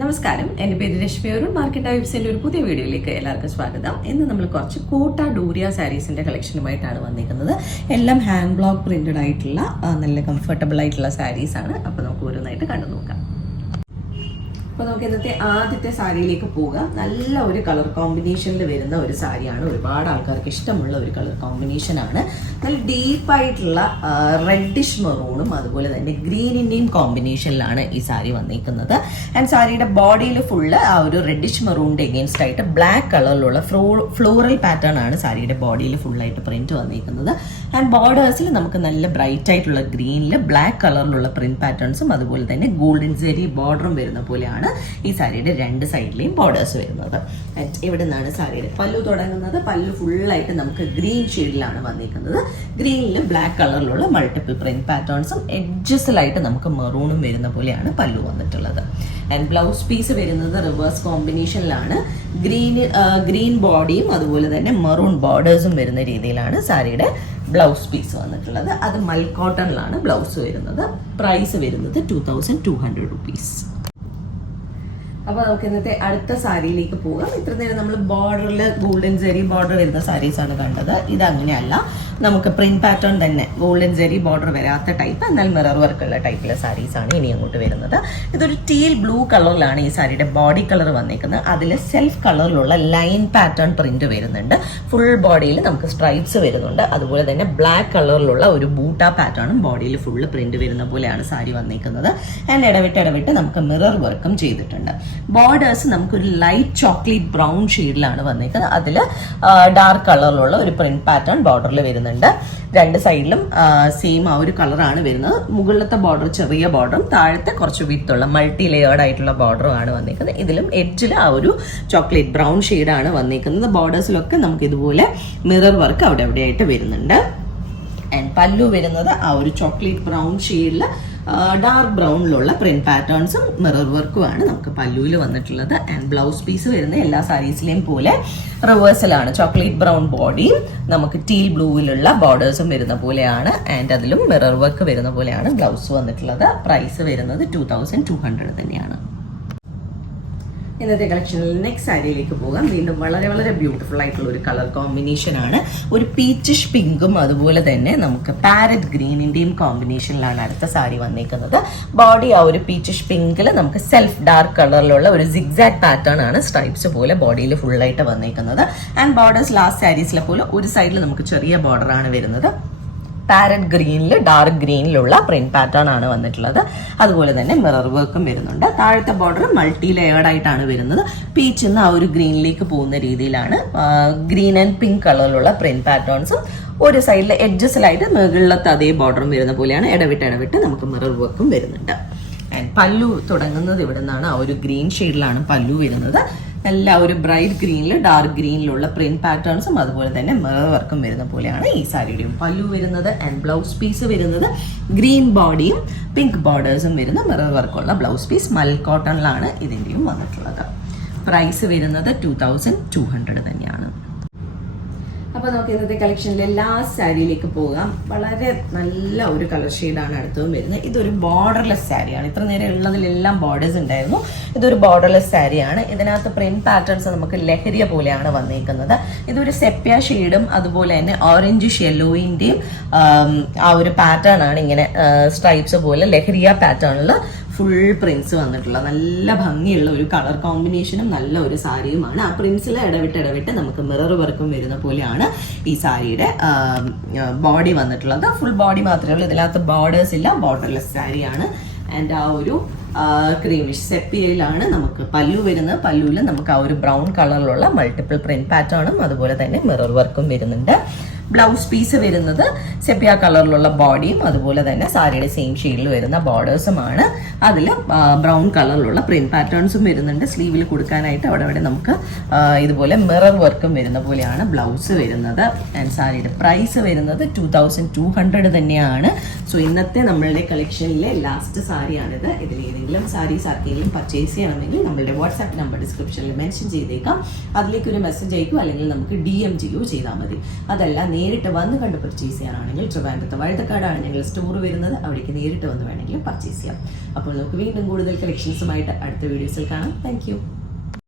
നമസ്കാരം, എൻ്റെ പേര് രശ്മി അരുൺ. മാർക്കറ്റ് വൈബ്സിൻ്റെ ഒരു പുതിയ വീഡിയോയിലേക്ക് എല്ലാവർക്കും സ്വാഗതം. ഇന്ന് നമ്മൾ കുറച്ച് കോട്ട ഡൂരിയ സാരീസിൻ്റെ കളക്ഷനുമായിട്ടാണ് വന്നിരിക്കുന്നത്. എല്ലാം ഹാൻഡ് ബ്ലോക്ക് പ്രിന്റഡ് ആയിട്ടുള്ള നല്ല കംഫർട്ടബിൾ ആയിട്ടുള്ള സാരീസാണ്. അപ്പോൾ നമുക്ക് ഓരോന്നായിട്ട് കണ്ടു നോക്കാം. അപ്പോൾ നമുക്ക് ഇന്നത്തെ ആദ്യത്തെ സാരിയിലേക്ക് പോകാം. നല്ല ഒരു കളർ കോമ്പിനേഷനിൽ വരുന്ന ഒരു സാരിയാണ്. ഒരുപാട് ആൾക്കാർക്ക് ഇഷ്ടമുള്ള ഒരു കളർ കോമ്പിനേഷനാണ്. നല്ല ഡീപ്പായിട്ടുള്ള റെഡിഷ് മെറൂണും അതുപോലെ തന്നെ ഗ്രീനിൻ്റെയും കോമ്പിനേഷനിലാണ് ഈ സാരി വന്നിരിക്കുന്നത്. ആൻഡ് സാരിയുടെ ബോഡിയിൽ ഫുള്ള് ആ ഒരു റെഡിഷ് മെറൂണിൻ്റെ എഗെയിൻസ്റ്റ് ആയിട്ട് ബ്ലാക്ക് കളറിലുള്ള ഫ്ലോറൽ പാറ്റേൺ ആണ് സാരിയുടെ ബോഡിയിൽ ഫുള്ളായിട്ട് പ്രിന്റ് വന്നിരിക്കുന്നത്. ആൻഡ് ബോർഡേഴ്സിൽ നമുക്ക് നല്ല ബ്രൈറ്റ് ആയിട്ടുള്ള ഗ്രീനിൽ ബ്ലാക്ക് കളറിലുള്ള പ്രിന്റ് പാറ്റേൺസും അതുപോലെ തന്നെ ഗോൾഡൻ സെരി ബോർഡറും വരുന്ന പോലെയാണ് ഈ സാരിയുടെ രണ്ട് സൈഡിലെയും ബോർഡേഴ്സ് വരുന്നത്. ഇവിടെ നിന്നാണ് സാരിയുടെ പല്ലു തുടങ്ങുന്നത്. പല്ലു ഫുള്ളായിട്ട് നമുക്ക് ഗ്രീൻ ഷെയ്ഡിലാണ് വന്നിരിക്കുന്നത്. ഗ്രീനിൽ ബ്ലാക്ക് കളറിലുള്ള മൾട്ടിപ്പിൾ പ്രിന്റ് പാറ്റേൺസും എഡ്ജസിലായിട്ട് നമുക്ക് മെറൂണും വരുന്ന പോലെയാണ് പല്ലു വന്നിട്ടുള്ളത്. ആൻഡ് ബ്ലൗസ് പീസ് വരുന്നത് റിവേഴ്സ് കോമ്പിനേഷനിലാണ്. ഗ്രീൻ ബോഡിയും അതുപോലെ തന്നെ മെറൂൺ ബോർഡേഴ്സും വരുന്ന രീതിയിലാണ് സാരിയുടെ ബ്ലൗസ് പീസ് വന്നിട്ടുള്ളത്. അത് മൽക്കോട്ടണിലാണ് ബ്ലൗസ് വരുന്നത്. പ്രൈസ് വരുന്നത് 2200 rupees. അപ്പോൾ നമുക്ക് ഇന്നത്തെ അടുത്ത സാരിയിലേക്ക് പോകാം. ഇത്ര നേരം നമ്മൾ ബോർഡറിൽ ഗോൾഡൻ ജെറി ബോർഡർ വരുന്ന സാരീസാണ് കണ്ടത്. ഇത് അങ്ങനെയല്ല, നമുക്ക് പ്രിന്റ് പാറ്റേൺ തന്നെ ഗോൾഡൻ ജെറി ബോർഡർ വരാത്ത ടൈപ്പ്, എന്നാൽ മിറർ വർക്കുള്ള ടൈപ്പിലെ സാരീസാണ് ഇനി അങ്ങോട്ട് വരുന്നത്. ഇതൊരു ടീൽ ബ്ലൂ കളറിലാണ് ഈ സാരിയുടെ ബോഡി കളർ വന്നിരിക്കുന്നത്. അതിൽ സെൽഫ് കളറിലുള്ള ലൈൻ പാറ്റേൺ പ്രിന്റ് വരുന്നുണ്ട്. ഫുൾ ബോഡിയിൽ നമുക്ക് സ്ട്രൈപ്സ് വരുന്നുണ്ട്. അതുപോലെ തന്നെ ബ്ലാക്ക് കളറിലുള്ള ഒരു ബൂട്ട പാറ്റേണും ബോഡിയിൽ ഫുള്ള് പ്രിന്റ് വരുന്ന പോലെയാണ് സാരി വന്നിരിക്കുന്നത്. ആൻഡ് ഇടവിട്ട് നമുക്ക് മിറർ വർക്കും ചെയ്തിട്ടുണ്ട്. ബോർഡേഴ്സ് നമുക്കൊരു ലൈറ്റ് ചോക്ലേറ്റ് ബ്രൗൺ ഷെയ്ഡിലാണ് വന്നിരിക്കുന്നത്. അതിൽ ഡാർക്ക് കളറിലുള്ള ഒരു പ്രിന്റ് പാറ്റേൺ ബോർഡറിൽ വരുന്നുണ്ട്. രണ്ട് സൈഡിലും സെയിം ആ ഒരു കളറാണ് വരുന്നത്. മുകളിലത്തെ ബോർഡർ ചെറിയ ബോർഡറും താഴത്തെ കുറച്ച് വിത്തുള്ള മൾട്ടി ലെയേർഡ് ആയിട്ടുള്ള ബോർഡറും ആണ് വന്നിരിക്കുന്നത്. ഇതിലും എഡ്ജിൽ ആ ഒരു ചോക്ലേറ്റ് ബ്രൗൺ ഷെയ്ഡാണ് വന്നിരിക്കുന്നത്. ബോർഡേഴ്സിലൊക്കെ നമുക്ക് ഇതുപോലെ മിറർ വർക്ക് അവിടെ എവിടെയായിട്ട് വരുന്നുണ്ട്. ആൻഡ് പല്ലു വരുന്നത് ആ ഒരു ചോക്ലേറ്റ് ബ്രൗൺ ഷെയ്ഡിൽ ഡാർക്ക് ബ്രൗണിലുള്ള പ്രിന്റ് പാറ്റേൺസും മിറർ വർക്കുമാണ് നമുക്ക് പല്ലുവിൽ വന്നിട്ടുള്ളത്. ആൻഡ് ബ്ലൗസ് പീസ് വരുന്ന എല്ലാ സാരീസിലെയും പോലെ റിവേഴ്സലാണ്. ചോക്ലേറ്റ് ബ്രൗൺ ബോഡിയും നമുക്ക് ടീൽ ബ്ലൂവിലുള്ള ബോർഡേഴ്സും വരുന്ന പോലെയാണ്. ആൻഡ് അതിലും മിറർ വർക്ക് വരുന്ന പോലെയാണ് ബ്ലൗസ് വന്നിട്ടുള്ളത്. പ്രൈസ് വരുന്നത് 2200 തന്നെയാണ്. ഇന്നത്തെ കളക്ഷനിൽ നെക്സ്റ്റ് സാരിയിലേക്ക് പോകാം. വീണ്ടും വളരെ വളരെ ബ്യൂട്ടിഫുൾ ആയിട്ടുള്ള ഒരു കളർ കോമ്പിനേഷൻ ആണ്. ഒരു പീച്ചിഷ് പിങ്കും അതുപോലെ തന്നെ നമുക്ക് പാരറ്റ് ഗ്രീനിന്റെയും കോമ്പിനേഷനിലാണ് അടുത്ത സാരി വന്നിരിക്കുന്നത്. ബോഡി ആ ഒരു പീച്ചിഷ് പിങ്കിൽ നമുക്ക് സെൽഫ് ഡാർക്ക് കളറിലുള്ള ഒരു സിഗ്സാഗ് പാറ്റേൺ ആണ് സ്ട്രൈപ്സ് പോലെ ബോഡിയിൽ ഫുള്ളായിട്ട് വന്നിരിക്കുന്നത്. ആൻഡ് ബോർഡേഴ്സ് ലാസ്റ്റ് സാരീസിലെ പോലെ ഒരു സൈഡിൽ നമുക്ക് ചെറിയ ബോർഡർ ആണ് വരുന്നത്. പാരറ്റ് ഗ്രീനിൽ ഡാർക്ക് ഗ്രീനിലുള്ള പ്രിന്റ് പാറ്റേൺ ആണ് വന്നിട്ടുള്ളത്. അതുപോലെ തന്നെ മിറർ വർക്കും വരുന്നുണ്ട്. താഴത്തെ ബോർഡർ മൾട്ടി ലെയേർഡ് ആയിട്ടാണ് വരുന്നത്. പീച്ചിൽ നിന്ന് ആ ഒരു ഗ്രീനിലേക്ക് പോകുന്ന രീതിയിലാണ് ഗ്രീൻ ആൻഡ് പിങ്ക് കളറിലുള്ള പ്രിന്റ് പാറ്റേൺസും ഒരു സൈഡിലെ എഡ്ജസിലായിട്ട് മുകളിലത്തെ അതേ ബോർഡറും വരുന്ന പോലെയാണ്. ഇടവിട്ട് നമുക്ക് മിറർ വർക്കും വരുന്നുണ്ട്. ആൻഡ് പല്ലു തുടങ്ങുന്നത് ഇവിടെ നിന്നാണ്. ആ ഒരു ഗ്രീൻ ഷെയ്ഡിലാണ് പല്ലു വരുന്നത്. നല്ല ഒരു ബ്രൈറ്റ് ഗ്രീനിൽ ഡാർക്ക് ഗ്രീനിലുള്ള പ്രിന്റ് പാറ്റേൺസും അതുപോലെ തന്നെ മിറർ വർക്കും വരുന്ന പോലെയാണ് ഈ സാരിയുടെയും പല്ലു വരുന്നത്. ആൻഡ് ബ്ലൗസ് പീസ് വരുന്നത് ഗ്രീൻ ബോഡിയും പിങ്ക് ബോർഡേഴ്സും വരുന്ന മിറർ വർക്കുള്ള ബ്ലൗസ് പീസ് മൽക്കോട്ടണിലാണ് ഇതിൻ്റെയും വന്നിട്ടുള്ളത്. പ്രൈസ് വരുന്നത് 2200 തന്നെയാണ്. അപ്പോൾ നമുക്ക് ഇന്നത്തെ കളക്ഷനിലെ ലാസ്റ്റ് സാരിയിലേക്ക് പോകാം. വളരെ നല്ല ഒരു കളർ ഷെയ്ഡാണ് അടുത്തതും വരുന്നത്. ഇതൊരു ബോർഡർലെസ് സാരിയാണ്. ഇത്ര നേരം ഉള്ളതിലെല്ലാം ബോർഡേഴ്സ് ഉണ്ടായിരുന്നു. ഇതൊരു ബോർഡർലെസ് സാരിയാണ്. ഇതിനകത്ത് പ്രിന്റ് പാറ്റേൺസ് നമുക്ക് ലഹരിയ പോലെയാണ് വന്നിരിക്കുന്നത്. ഇതൊരു സെപ്യ ഷെയ്ഡും അതുപോലെ തന്നെ ഓറഞ്ചിഷ് യെല്ലോയിൻ്റെയും ആ ഒരു പാറ്റേൺ ആണ് ഇങ്ങനെ സ്ട്രൈപ്സ് പോലെ ലഹരിയ പാറ്റേണിൽ ഫുൾ പ്രിന്റ്സ് വന്നിട്ടുള്ള നല്ല ഭംഗിയുള്ള ഒരു കളർ കോമ്പിനേഷനും നല്ല ഒരു സാരിയുമാണ്. ആ പ്രിന്റ്സിൽ ഇടവിട്ട് നമുക്ക് മിറർ വർക്കും വരുന്ന പോലെയാണ് ഈ സാരിയുടെ ബോഡി വന്നിട്ടുള്ളത്. ഫുൾ ബോഡി മാത്രമേ ഉള്ളൂ, ഇതിനകത്ത് ബോർഡേഴ്സ് ഇല്ല. ബോർഡർലെസ് സാരിയാണ്. ആൻഡ് ആ ഒരു ക്രീമിഷ് സെപ്പിയയിലാണ് നമുക്ക് പല്ലു വരുന്നത്. പല്ലുവിൽ നമുക്ക് ആ ഒരു ബ്രൗൺ കളറിലുള്ള മൾട്ടിപ്പിൾ പ്രിന്റ് പാറ്റേണും അതുപോലെ തന്നെ മിറർ വർക്കും വരുന്നുണ്ട്. ബ്ലൗസ് പീസ് വരുന്നത് സെപ്പിയ കളറിലുള്ള ബോഡിയും അതുപോലെ തന്നെ സാരിയുടെ സെയിം ഷെയ്ഡിൽ വരുന്ന ബോർഡേഴ്സുമാണ്. അതിൽ ബ്രൗൺ കളറിലുള്ള പ്രിന്റ് പാറ്റേൺസും വരുന്നുണ്ട്. സ്ലീവിൽ കൊടുക്കാനായിട്ട് അവിടെ നമുക്ക് ഇതുപോലെ മിറർ വർക്കും വരുന്ന പോലെയാണ് ബ്ലൗസ് വരുന്നത്. ആൻഡ് സാരിയുടെ പ്രൈസ് വരുന്നത് 2200 തന്നെയാണ്. സോ ഇന്നത്തെ നമ്മളുടെ കളക്ഷനിലെ ലാസ്റ്റ് സാരിയാണിത്. ഇതിൽ ഏതെങ്കിലും സാരീസ് ആർക്കെങ്കിലും പർച്ചേസ് ചെയ്യണമെങ്കിൽ നമ്മളുടെ വാട്സാപ്പ് നമ്പർ ഡിസ്ക്രിപ്ഷനിൽ മെൻഷൻ ചെയ്തേക്കാം. അതിലേക്ക് ഒരു മെസ്സേജ് അയക്കും, അല്ലെങ്കിൽ നമുക്ക് DM ചെയ്യുകയോ ചെയ്താൽ മതി. അതല്ല നേരിട്ട് വന്ന് കണ്ട് പർച്ചേസ് ചെയ്യാനാണെങ്കിൽ ട്രിവാൻഡ്രത്ത് വഴുതക്കാടാണ് ഞങ്ങൾ സ്റ്റോർ വരുന്നത്, അവിടേക്ക് നേരിട്ട് വന്ന് വേണമെങ്കിൽ പർച്ചേസ് ചെയ്യാം. അപ്പോൾ നമുക്ക് വീണ്ടും കൂടുതൽ കളക്ഷൻസുമായിട്ട് അടുത്ത വീഡിയോസിൽ കാണാം. താങ്ക്